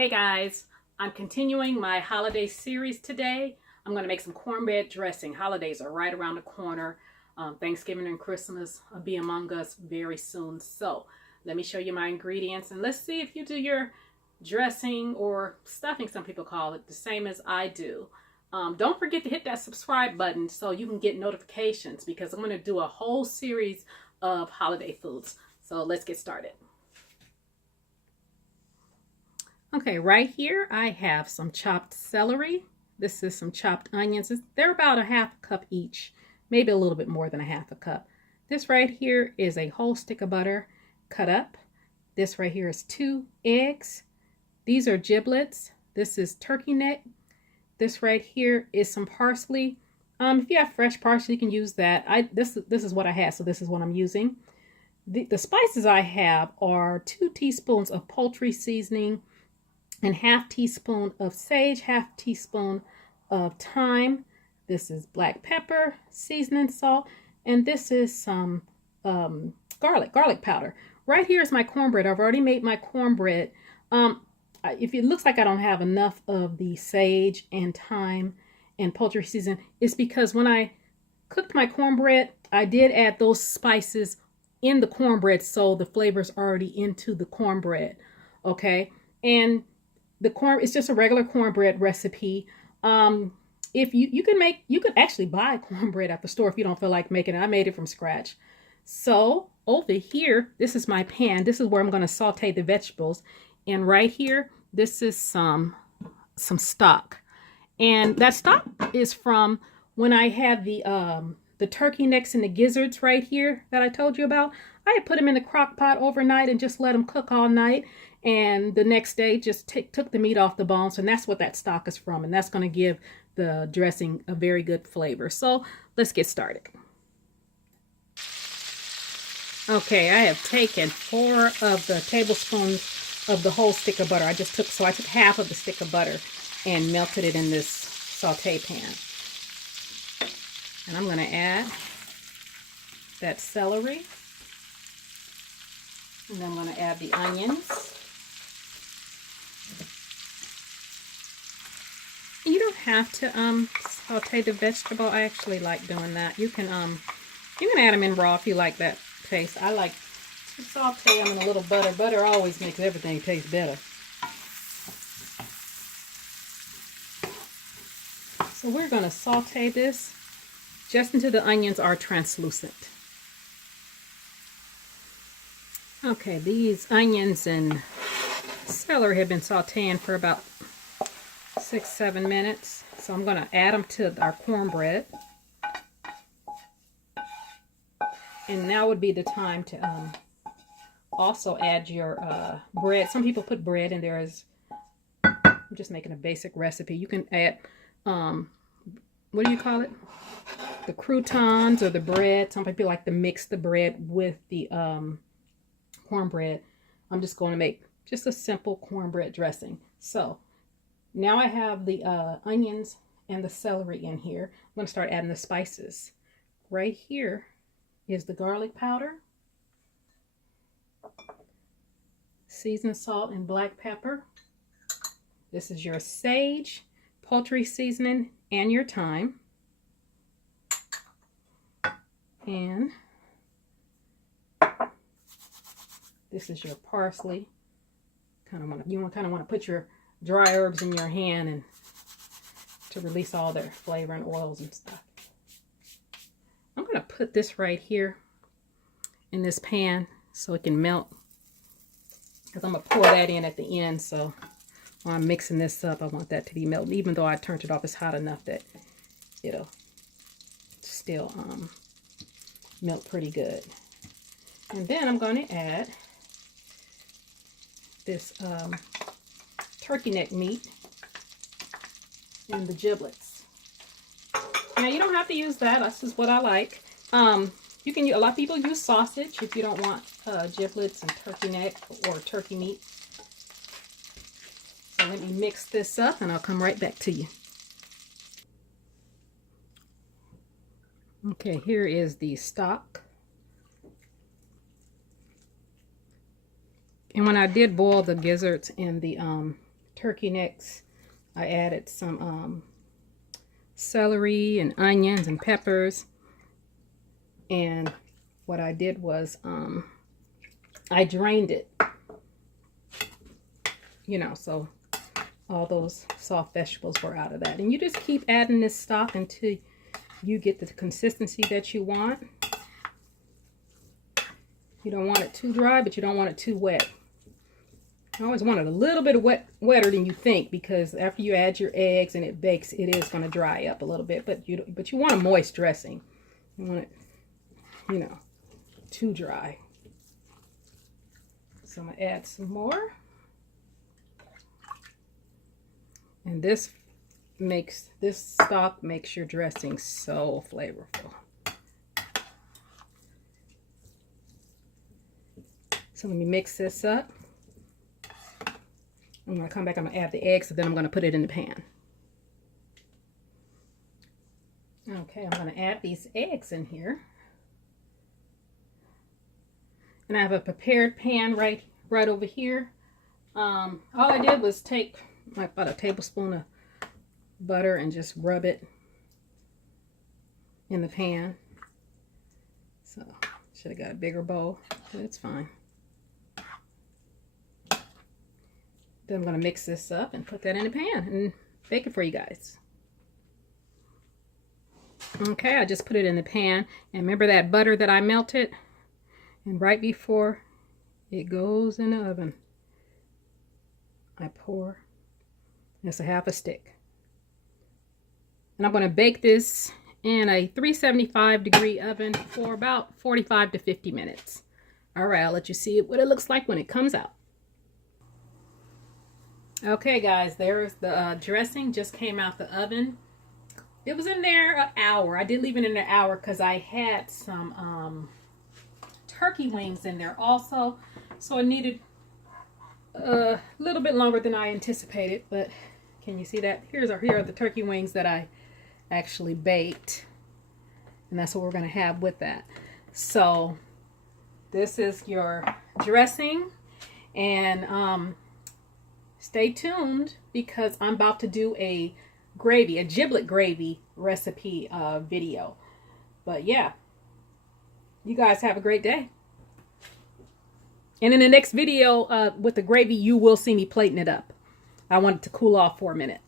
Hey guys, I'm continuing my holiday series today. I'm going to make some cornbread dressing. Holidays are right around the corner. Thanksgiving and Christmas will be among us very soon. So let me show you my ingredients and let's see if you do your dressing or stuffing, some people call it, the same as I do. Don't forget to hit that subscribe button so you can get notifications because I'm going to do a whole series of holiday foods. So let's get started. Okay, right here I have some chopped celery. This is some chopped onions. They're about a half cup each, maybe a little bit more than a half a cup. This right here is a whole stick of butter cut up. This right here is 2 eggs. These are giblets. This is turkey neck. This right here is some parsley. If you have fresh parsley, you can use that. This is what I have, so this is what I'm using. The spices I have are 2 teaspoons of poultry seasoning, and ½ teaspoon of sage, ½ teaspoon of thyme. This is black pepper, seasoning salt, and this is some garlic powder. Right here is my cornbread. I've already made my cornbread. If it looks like I don't have enough of the sage and thyme and poultry seasoning, it's because when I cooked my cornbread, I did add those spices in the cornbread, so the flavor's already into the cornbread. Okay, and it's just a regular cornbread recipe. If you can actually buy cornbread at the store if you don't feel like making it. I made it from scratch. So over here, this is my pan. This is where I'm going to saute the vegetables. And right here, this is some stock. And that stock is from when I had the turkey necks and the gizzards right here that I told you about. I had put them in the crock pot overnight and just let them cook all night. And the next day just took the meat off the bones, and that's what that stock is from, and that's going to give the dressing a very good flavor. So let's get started. Okay, I have taken 4 of the tablespoons of the whole stick of butter. I took half of the stick of butter and melted it in this saute pan. And I'm going to add that celery, and then I'm going to add the onions. You don't have to saute the vegetable. I actually like doing that. You can add them in raw if you like that taste. I like to saute them in a little butter. Butter always makes everything taste better. So we're going to saute this just until the onions are translucent. Okay, these onions and celery have been sauteing for about 6-7 minutes. So I'm going to add them to our cornbread. And now would be the time to also add your bread. Some people put bread in there. I'm just making a basic recipe. You can add, what do you call it? The croutons or the bread. Some people like to mix the bread with the cornbread. I'm just going to make just a simple cornbread dressing. So now I have the onions and the celery in here. I'm going to start adding the spices. Right here is the garlic powder, seasoned salt and black pepper. This is your sage, poultry seasoning, and your thyme. And this is your parsley. You kind of want to put your dry herbs in your hand and to release all their flavor and oils and stuff. I'm going to put this right here in this pan so it can melt, because I'm going to pour that in at the end. So while I'm mixing this up, I want that to be melted. Even though I turned it off, it's hot enough that it'll still melt pretty good. And then I'm going to add this turkey neck meat and the giblets. Now you don't have to use that. That's just what I like. You can use, a lot of people use sausage if you don't want giblets and turkey neck or turkey meat. So let me mix this up and I'll come right back to you. Okay, here is the stock. And when I did boil the gizzards and the turkey necks. I added some celery and onions and peppers. And what I did was I drained it, you know, so all those soft vegetables were out of that. And you just keep adding this stock until you get the consistency that you want. You don't want it too dry, but you don't want it too wet. I always want it a little bit of wetter than you think, because after you add your eggs and it bakes, it is going to dry up a little bit. But you want a moist dressing. You want it, you know, too dry. So I'm going to add some more. And this stock makes your dressing so flavorful. So let me mix this up. I'm going to come back, I'm going to add the eggs, and then I'm going to put it in the pan. Okay, I'm going to add these eggs in here. And I have a prepared pan right over here. All I did was take about a tablespoon of butter and just rub it in the pan. So, should have got a bigger bowl, but it's fine. Then I'm going to mix this up and put that in the pan and bake it for you guys. Okay, I just put it in the pan. And remember that butter that I melted? And right before it goes in the oven, I pour just a half a stick. And I'm going to bake this in a 375-degree oven for about 45 to 50 minutes. All right, I'll let you see what it looks like when it comes out. Okay, guys, there's the dressing. Just came out the oven. It was in there an hour. I did leave it in an hour because I had some turkey wings in there also. So it needed a little bit longer than I anticipated. But can you see that? Here are the turkey wings that I actually baked. And that's what we're going to have with that. So this is your dressing. And stay tuned, because I'm about to do a giblet gravy recipe video. But yeah, you guys have a great day. And in the next video with the gravy, you will see me plating it up. I want it to cool off for a minute.